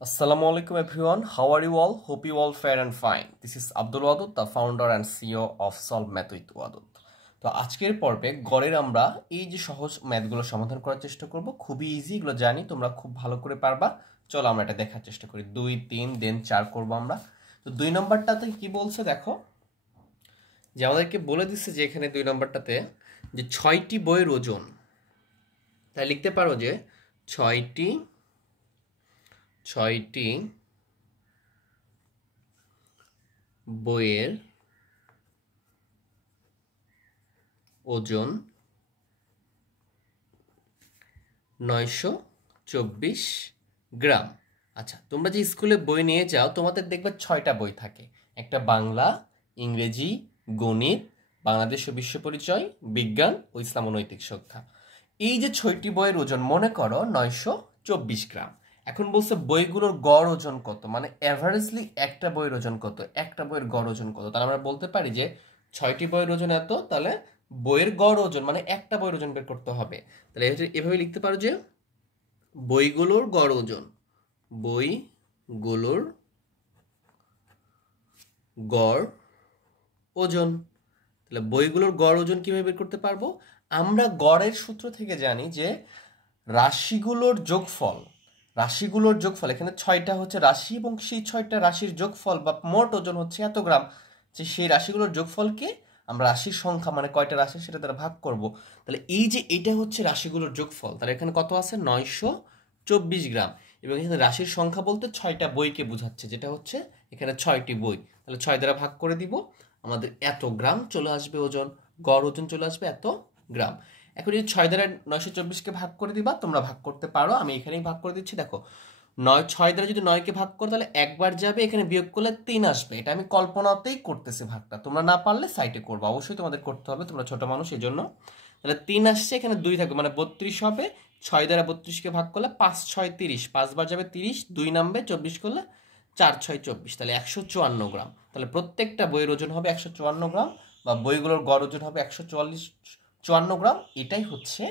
Assalamu alaikum everyone. How are you all? Hope you all fair and fine. This is Abdul Wadud, the founder and CEO of Solve Math with Wadud. তো আজকের পর্বে গড়ের আমরা এই যে সহজ ম্যাথগুলো সমাধান করার চেষ্টা করব। খুবই ইজি, এগুলো জানি তোমরা খুব ভালো করে পারবা। চলো আমরা এটা দেখার চেষ্টা করি। 2, 3, দেন 4 করব আমরা। তো 2 নম্বরটাতে কি বলছে দেখো, যে আমাদেরকে বলে দিচ্ছে যে এখানে 2 নম্বরটাতে যে 6টি বইয়ের ওজন। তাই লিখতে পারো যে 6টি বইয়ের ওজন 924 গ্রাম। আচ্ছা, তোমরা যে স্কুলে বই নিয়ে যাও তোমাদের দেখবে 6টা বই থাকে। একটা বাংলা, ইংরেজি, গণিত, বাংলাদেশ ও বিশ্ব পরিচয়, বিজ্ঞান ও ইসলাম ও নৈতিক শিক্ষা। এই যে 6টি বইয়ের ওজন মনে করো 924 গ্রাম। এখন বলছে বইগুলোর গড় ওজন কত, মানে এভারেজলি একটা বইয়ের ওজন কত, একটা বইয়ের গড় ওজন কত। তাহলে আমরা বলতে পারি যে 6টি বইয়ের ওজন এত, তাহলে বইয়ের গড় ওজন মানে একটা বইয়ের ওজন বের করতে হবে। তাহলে এভাবে লিখতে পারো যে বইগুলোর গড় ওজন, বইগুলোর গড় ওজন। তাহলে বইগুলোর গড় ওজন কিভাবে বের করতে পারবো? আমরা গড়ের সূত্র থেকে জানি যে রাশিগুলোর যোগফল, এখানে 6টা হচ্ছে রাশি এবং সেই 6টা রাশির যোগফল বা মোট ওজন হচ্ছে এত গ্রাম। যে সেই রাশিগুলোর যোগফলকে আমরা রাশির সংখ্যা মানে কয়টা রাশি সেটা দ্বারা ভাগ করব। তাহলে এই যে এটা হচ্ছে রাশিগুলোর যোগফল, তাহলে এখানে কত আছে? 924 গ্রাম। এবং এখানে রাশির সংখ্যা বলতে 6টা বইকে বোঝাচ্ছে, যেটা হচ্ছে এখানে 6টি বই। তাহলে 6 দ্বারা ভাগ করে দিব, আমাদের এত গ্রাম চলে আসবে ওজন, গড় ওজন চলে আসবে এত গ্রাম। এখন এই 6 দ্বারা 924কে ভাগ করে দিবা, তোমরা ভাগ করতে পারো, আমি এখানেই ভাগ করে দিচ্ছি। দেখো 6 দ্বারা যদি 9কে ভাগ করো তাহলে একবার যাবে, এখানে বিয়োগ করলে 3 আসবে। এটা আমি কল্পনাতেই করতেছি ভাগটা, তোমরা না পারলে সাইটে করবো, অবশ্যই তোমাদের করতে হবে, তোমরা ছোট মানুষ এই জন্য। তাহলে 3 আসছে, এখানে 2 থাকবে মানে 32 হবে। 6 দ্বারা 32কে ভাগ করলে 5 6 30, 5 বার যাবে 30, 2 নামবে, 24 করলে 4 6 24, তাহলে 154 গ্রাম। তাহলে প্রত্যেকটা বইয়ের ওজন হবে 154 গ্রাম, বা বইগুলোর গড় ওজন হবে 154 গ্রাম। এটাই হচ্ছে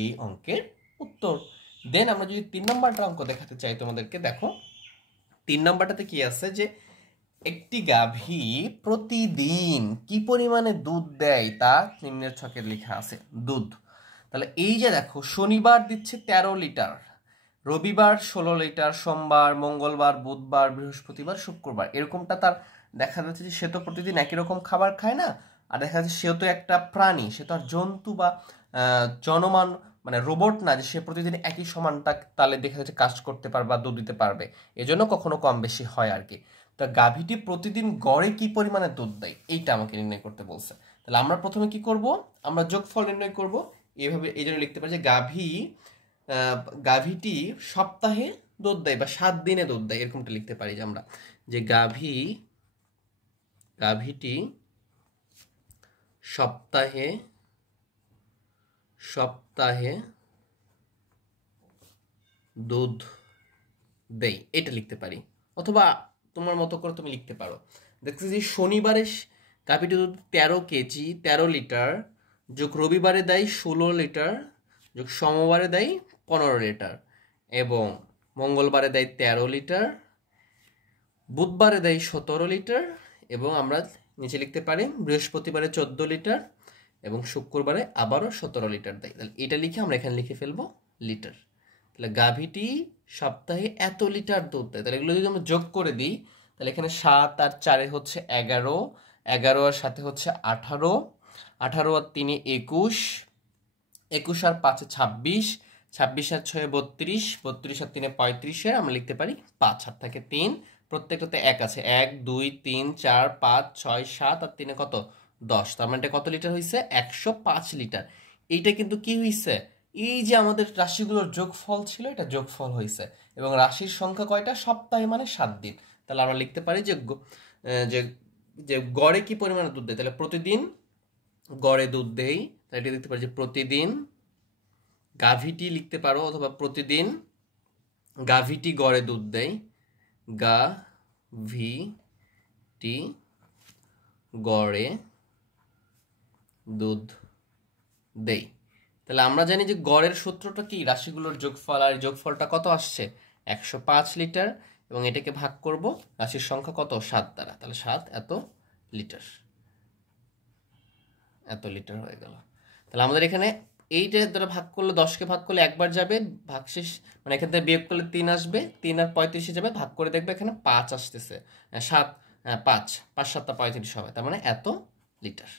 এই অঙ্কের উত্তর। দেন আমরা যদি 3 নম্বরটা অঙ্ক দেখাতে চাই তোমাদেরকে, দেখো 3 নম্বরটাতে কি আছে যে একটি গাভী প্রতিদিন কি পরিমাণে দুধ দেয় তা নিম্নের ছকে লেখা আছে। দুধ, তাহলে এই যে দেখো শনিবার দিচ্ছে 13 লিটার, রবিবার 16 লিটার, সোমবার, মঙ্গলবার, বুধবার, বৃহস্পতিবার, শুক্রবার, এরকমটা তার দেখা যাচ্ছে যে সে তো প্রতিদিন একই রকম খাবার খায় না। আর দেখা যাচ্ছে সেও তো একটা প্রাণী, সে তো আর জন্তু বা জনমান মানে রোবট না যে সে প্রতিদিন একই সমান তালে দেখা যাচ্ছে কাজ করতে পারবে বা দুধ দিতে পারবে, এজন্য কখনো কম বেশি হয় আর কি। তা গাভীটি প্রতিদিন গড়ে কি পরিমাণে দুধ দেয় এইটা আমাকে নির্ণয় করতে বলছে। তাহলে আমরা প্রথমে কি করব, আমরা যোগফল নির্ণয় করব। এইভাবে এই জন্য লিখতে পারি যে গাভীটি সপ্তাহে দুধ দেয় বা 7 দিনে দুধ দেয়, এরকমটা লিখতে পারি যে আমরা যে গাভীটি সপ্তাহে দুধ দেয়, এটা লিখতে পারি। অথবা তোমার মতো করে তুমি লিখতে পারো। দেখছি যে শনিবারে গাভীটি দুধ 13 কেজি 13 লিটার, যোগ রবিবারে দেয় 16 লিটার, যোগ সোমবারে দেয় 15 লিটার, এবং মঙ্গলবারে দেয় 13 লিটার, বুধবারে দেয় 17 লিটার, এবং আমরা নিচে লিখতে পারি বৃহস্পতিবারে 14 লিটার, এবং শুক্রবারে আবারও 17 লিটার দেয়। তাহলে এটা লিখে আমরা এখানে লিখে ফেলবো লিটার। তাহলে গাভীটি সপ্তাহে এত লিটার দুধ দেয়। তাহলে এগুলো যদি আমরা যোগ করে দিই তাহলে এখানে 7 আর 4 হচ্ছে 11, 11 আর 7 হচ্ছে 18, 18 আর 3 21, 21 আর 5 26, 26 আর 6 32, 32 আর 3 35, আমরা লিখতে পারি 5, হাত থাকে 3, প্রত্যেকটাতে 1 আছে, 1 2 3 4 5 6 7 আর 3 কত 10, তার মানে এটা কত লিটার হয়েছে? 105 লিটার। এইটা কিন্তু কি হয়েছে, এই যে আমাদের রাশিগুলোর যোগফল ছিল, এটা যোগফল হয়েছে, এবং রাশির সংখ্যা কয়টা? সপ্তাহে মানে 7 দিন। তাহলে আমরা লিখতে পারি যে যে যে গড়ে কি পরিমাণে দুধ দেয়, তাহলে প্রতিদিন গড়ে দুধ দেয়। তাহলে এটা লিখতে পারি যে প্রতিদিন গাভীটি লিখতে পারো, অথবা প্রতিদিন গাভীটি গড়ে দুধ দেয়, গাভীটি গড়ে দুধ দেয়। তাহলে আমরা জানি যে গড়ের সূত্রটা কি? রাশিগুলোর যোগফল, আর যোগফলটা কত আসছে? 105 লিটার, এবং এটাকে ভাগ করব রাশির সংখ্যা কত 7 দ্বারা, তাহলে 7 লিটার, এত লিটার হয়ে গেল। তাহলে আমাদের এখানে এইটা দ্বারা ভাগ করলে 10কে ভাগ করলে একবার যাবে, ভাগশেষ মানে এখান থেকে বিয়োগ করলে 3 আসবে, 3 আর 35 যাবে, ভাগ করে দেখবে এখানে 5 আসতেছে, 7 5 5 7 35 হবে, তার মানে এত লিটার।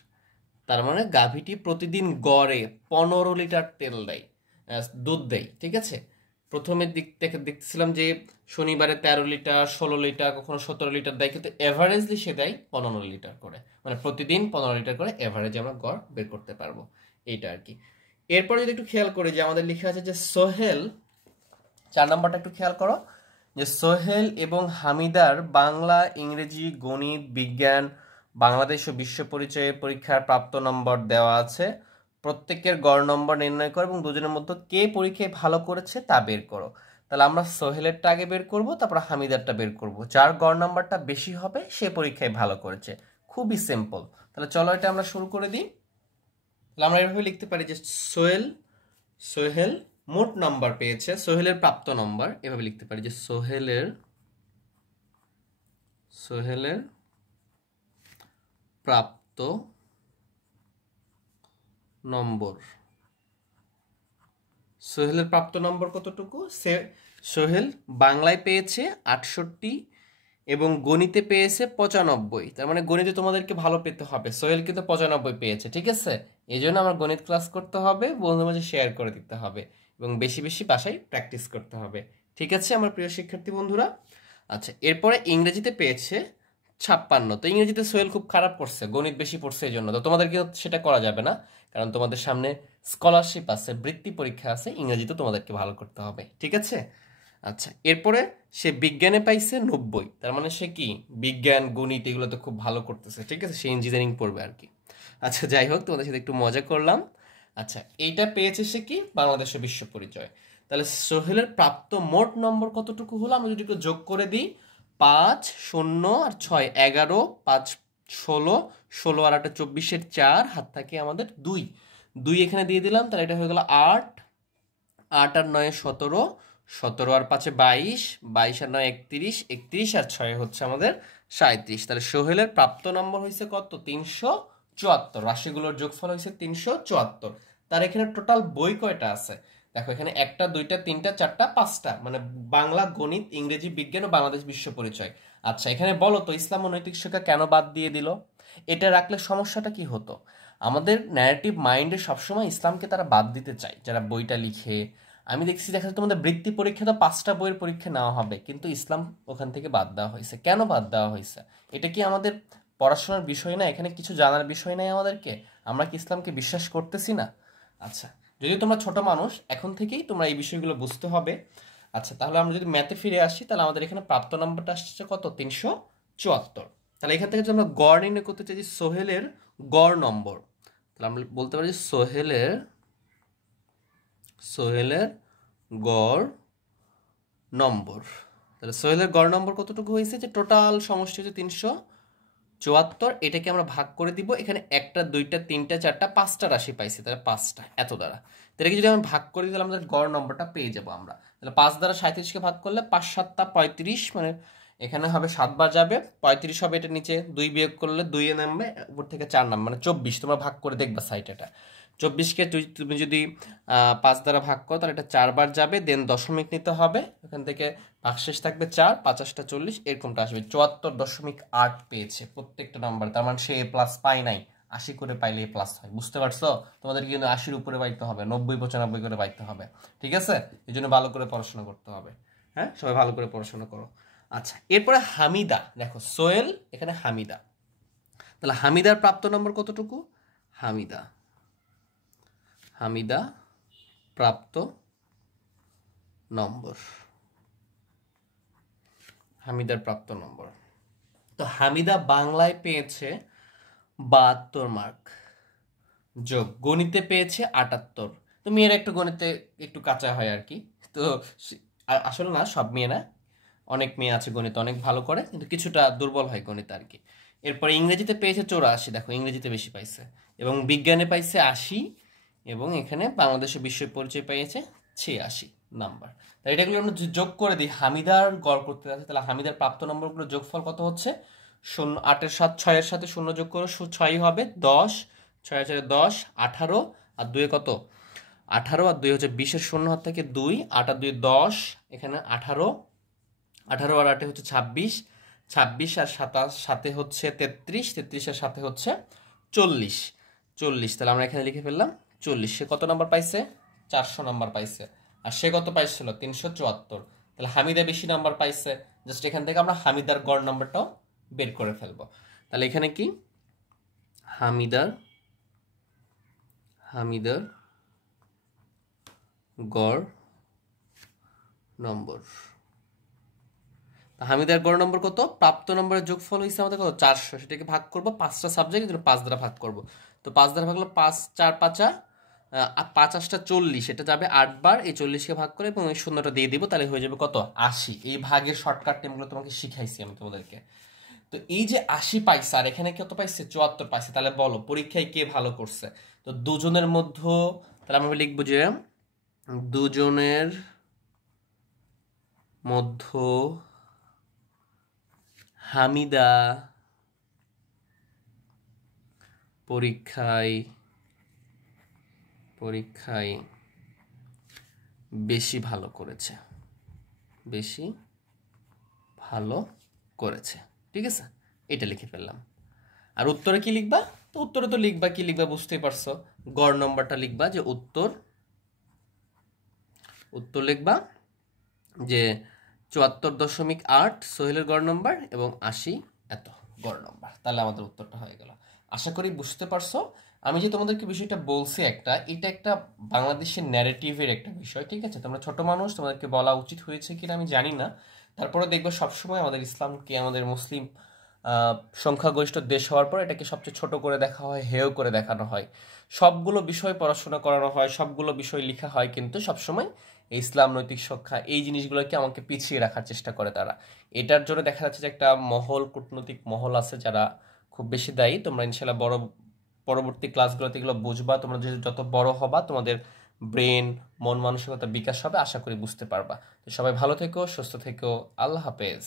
তার মানে গাভীটি প্রতিদিন গড়ে 15 লিটার তেল দেয়, দুধ দেয়, ঠিক আছে। প্রথমের দিক থেকে দেখতেছিলাম যে শনিবারে 13 লিটার 16 লিটার কখনো 17 লিটার দেয়, কিন্তু এভারেজলি সে দেয় 15 লিটার করে, মানে প্রতিদিন 15 লিটার করে এভারেজ আমরা গড় বের করতে পারবো, এইটা আর কি। এরপরে যদি একটু খেয়াল করি যে আমাদের লেখা আছে যে সোহেল, 4 নম্বরটা একটু খেয়াল করো, যে সোহেল এবং হামিদার বাংলা, ইংরেজি, গণিত, বিজ্ঞান, বাংলাদেশ ও বিশ্ব পরিচয় পরীক্ষার প্রাপ্ত নম্বর দেওয়া আছে। প্রত্যেকের গড় নম্বর নির্ণয় করো এবং দুজনের মধ্যে কে পরীক্ষায় ভালো করেছে তা বের করো। তাহলে আমরা সোহেলেরটা আগে বের করব, তারপর হামিদারটা বের করব। যার গড় নম্বরটা বেশি হবে সে পরীক্ষায় ভালো করেছে, খুবই সিম্পল। তাহলে চলো এটা আমরা শুরু করে দিই। তাহলে আমরা এভাবে লিখতে পারি যে সোহেল মোট নাম্বার পেয়েছে, সোহেলের প্রাপ্ত নম্বর এভাবে লিখতে পারি যে সোহেলের প্রাপ্ত নম্বর। সোহেলের প্রাপ্ত নম্বর কতটুকু? সোহেল বাংলায় পেয়েছে 68 এবং গণিতে পেয়েছে 95। তার মানে গণিতে তোমাদেরকে ভালো পেতে হবে, সোহেল কিন্তু 95 পেয়েছে, ঠিক আছে। এই জন্য আমার গণিত ক্লাস করতে হবে, বন্ধুদের মাঝে শেয়ার করে দিতে হবে এবং বেশি বেশি বাসায় প্র্যাকটিস করতে হবে, ঠিক আছে আমার প্রিয় শিক্ষার্থী বন্ধুরা। আচ্ছা, এরপরে ইংরেজিতে পেয়েছে 56। তো ইংরেজিতে সোহেল খুব খারাপ করছে, গণিত বেশি পড়ছে, এই জন্য তো তোমাদেরকে সেটা করা যাবে না, কারণ তোমাদের সামনে স্কলারশিপ আছে, বৃত্তি পরীক্ষা আছে, ইংরেজিতে তোমাদেরকে ভালো করতে হবে, ঠিক আছে। আচ্ছা, এরপরে সে বিজ্ঞানে পাইছে 90, তার মানে সে কি বিজ্ঞান গণিত এগুলো তো খুব ভালো করতেছে, ঠিক আছে, সে ইঞ্জিনিয়ারিং পড়বে আর কি। আচ্ছা, যাই হোক, তোমাদের সাথে একটু মজা করলাম। আচ্ছা, এইটা পেয়েছে সে কি বাংলাদেশের বিশ্ব পরিচয়। তাহলে সোহেলের প্রাপ্ত মোট নম্বর কতটুকু হলো আমরা যদি একটু যোগ করে দিই, 5 0 আর 6 11, 5 16, 16 আর 8 24, 4 হাত থাকে আমাদের 2 এখানে দিয়ে দিলাম, তাহলে এটা হয়ে গেল 8 8 আর 9 17, 17 আর 5 22, 22 আর 9 31, 31 আর 6 হচ্ছে আমাদের 37। তাহলে সোহেলের প্রাপ্ত নম্বর হয়েছে কত? 374। রাশিগুলোর যোগফল হয়েছে 374। তার এখানে টোটাল বই কয়টা আছে দেখো, এখানে 1টা 2টা 3টা 4টা 5টা, মানে বাংলা, গণিত, ইংরেজি, বিজ্ঞান ও বাংলাদেশ বিশ্ব পরিচয়। আচ্ছা, এখানে বলো তো ইসলাম ও নৈতিক শিক্ষা কেন বাদ দিয়ে দিল? এটা রাখলে সমস্যাটা কি হতো? আমাদের ন্যারেটিভ মাইন্ডে সবসময় ইসলামকে তারা বাদ দিতে চায় যারা বইটা লিখে। আমি দেখছি, দেখা যাচ্ছে তোমাদের বৃত্তি পরীক্ষা তো 5টা বইয়ের পরীক্ষা নেওয়া হবে, কিন্তু ইসলাম ওখান থেকে বাদ দেওয়া হয়েছে। কেন বাদ দেওয়া হয়েছে? এটা কি আমাদের পড়াশোনার বিষয় না? এখানে কিছু জানার বিষয় নাই আমাদেরকে? আমরা কি ইসলামকে বিশ্বাস করতেছি না? আচ্ছা, যদি তোমরা ছোট মানুষ, এখন থেকেই তোমরা এই বিষয়গুলো বুঝতে হবে। আচ্ছা, তাহলে আমরা যদি ম্যাথে ফিরে আসি, তাহলে আমাদের এখানে প্রাপ্ত নাম্বারটা আসছে কত? 374। তাহলে এখান থেকে যদি আমরা গড় নির্ণয় করতে চাই যে সোহেলের গড় নম্বর, তাহলে আমরা বলতে পারি যে সোহেলের গড় নম্বর। তাহলে সোহেলের গড় নম্বর কতটুকু হয়েছে? যে টোটাল সমষ্টি হচ্ছে 374, এটাকে আমরা ভাগ করে দিব। এখানে 1টা 2টা 3টা 4টা 5টা রাশি পাইছি, তাহলে 5টা এত দ্বারা, এটাকে যদি আমরা ভাগ করি তাহলে আমাদের গড় নম্বরটা পেয়ে যাবো আমরা। তাহলে 5 দ্বারা 37কে ভাগ করলে 5 7 35, মানে এখানে হবে 7 বার যাবে, 35 হবে, এটা নিচে 2 বিয়োগ করলে 2 এ নামবে, উপর থেকে 4 নামবে, মানে 24। তোমরা ভাগ করে দেখবা সাইড, এটা 24কে তুমি যদি 5 দ্বারা ভাগ করো তাহলে এটা 4 বার যাবে, দেন দশমিক নিতে হবে, এখান থেকে ভাগশেষ থাকবে 4, 5 40, এরকমটা আসবে। 74.8 পেয়েছে প্রত্যেকটা নাম্বার, তার মানে সে এ প্লাস পায় নাই। 80 করে পাইলে এ প্লাস হয়, বুঝতে পারছো? তোমাদের কিন্তু 80-র উপরে পাইতে হবে, 90 95 করে পাইতে হবে, ঠিক আছে। এই জন্য ভালো করে পড়াশোনা করতে হবে। হ্যাঁ, সবাই ভালো করে পড়াশোনা করো। আচ্ছা, এরপরে হামিদা, দেখো সোহেল এখানে হামিদা, তাহলে হামিদার প্রাপ্ত নম্বর কতটুকু? হামিদা প্রাপ্ত নম্বর, হামিদার প্রাপ্ত নম্বর। তো হামিদা বাংলায় পেয়েছে 72 মার্ক, যোগ গণিতে পেয়েছে 78। তো মেয়েরা একটু গণিতে একটু কাঁচা হয় আর কি, তো আসলে না, সব মেয়ে না, অনেক মেয়ে আছে গণিত অনেক ভালো করে, কিন্তু কিছুটা দুর্বল হয় গণিত আর কি। এরপরে ইংরেজিতে পেয়েছে 84, দেখো ইংরেজিতে বেশি পাইছে, এবং বিজ্ঞানে পাইছে 80, এবং এখানে বাংলাদেশে বিশ্ব পরিচয় পেয়েছে 86। নাম্বার। তাই এটাগুলো আমরা যোগ করে দিই, হামিদার গড় করতে আছে, তাহলে হামিদার প্রাপ্ত নম্বরগুলো যোগফল কত হচ্ছে? 0, 8 এর সাথে 6 এর সাথে 0 যোগ করে 6 হবে 10, 6 আর 4 10, 18 আর 2 কত? 18 আর 2 হচ্ছে 20 এর 0 হাত থেকে 2, 8 আর 2 10, এখানে 18, 18 আর 8 হচ্ছে 26, 26 আর 27 সাথে হচ্ছে 33, 33 এর সাথে হচ্ছে 40, 40। তাহলে আমরা এখানে লিখে ফেললাম 40। সে কত নাম্বার পাইছে? 400 নাম্বার পাইছে। আর সে কত পাইছিল? 374। তাহলে হামিদা বেশি নাম্বার পাইছে। জাস্ট এখান থেকে আমরা হামিদার গড় নাম্বারটাও বের করে ফেলবো। তাহলে এখানে কি হামিদার গড় নম্বর, হামিদার গড় নম্বর কত? প্রাপ্ত নম্বরের যোগফল হয়েছে আমাদের কত? 400। সেটাকে ভাগ করবো 5টা সাবজেক্ট, 5 দ্বারা ভাগ করবো। তো 5 দ্বারা ভাগ করলে 5 4 5 5 8টা 40, এটা যাবে 8 বার, এই 40কে ভাগ করে এবং এই শূন্যটা দিয়ে দিব, তাহলে হয়ে যাবে কত? 80। এই ভাগের শর্টকাট টেমগুলো তোমাকে শিখাইছি আমি তোমাদেরকে। তো এই যে 80 পাইছে আর এখানে কত পাইছে? 74 পাইছে। তাহলে বলো পরীক্ষায় কে ভালো করছে? তো দুজনের মধ্যে তাহলে আমরা লিখবো যে দুজনের মধ্যে হামিদা পরীক্ষায় বেশি ভালো করেছে, ঠিক আছে? এটা লিখে ফেললাম। আর উত্তরে কি লিখবা? তো উত্তরে তো লিখবা, কি লিখবা বুঝতেই পারছো, গড় নম্বরটা লিখবা, যে উত্তর লিখবা যে 74.8 সোহেলের গড় নম্বর এবং 80 এত গড় নম্বর। তাহলে আমাদের উত্তরটা হয়ে গেল। আশা করি বুঝতে পারছো। আমি যে তোমাদেরকে বিষয়টা বলছি, এটা একটা বাংলাদেশের ন্যারেটিভের একটা বিষয়, ঠিক আছে? তোমরা ছোট মানুষ, তোমাদেরকে বলা উচিত হয়েছে কিনা আমি জানি না, তারপরে দেখবো সবসময় আমাদের ইসলামকে, আমাদের মুসলিম সংখ্যাগরিষ্ঠ দেশ হওয়ার পর এটাকে সবচেয়ে ছোট করে দেখা হয়, হেয় করে দেখানো হয়। সবগুলো বিষয় পড়াশোনা করানো হয়, সবগুলো বিষয় লেখা হয়, কিন্তু সবসময় ইসলাম, নৈতিক শিক্ষা, এই জিনিসগুলোকে আমাকে পিছিয়ে রাখার চেষ্টা করে তারা। এটার জন্য দেখা যাচ্ছে যে একটা মহল, কূটনৈতিক মহল আছে যারা খুব বেশি দায়ী। তোমরা ইনশাল্লাহ পরবর্তী ক্লাসগুলোতে এগুলো বুঝবা। তোমরা যত বড় হবা তোমাদের ব্রেন, মন মানসিকতা বিকাশ হবে, আশা করি বুঝতে পারবা। তো সবাই ভালো থেকো, সুস্থ থেকো, আল্লাহ হাফেজ।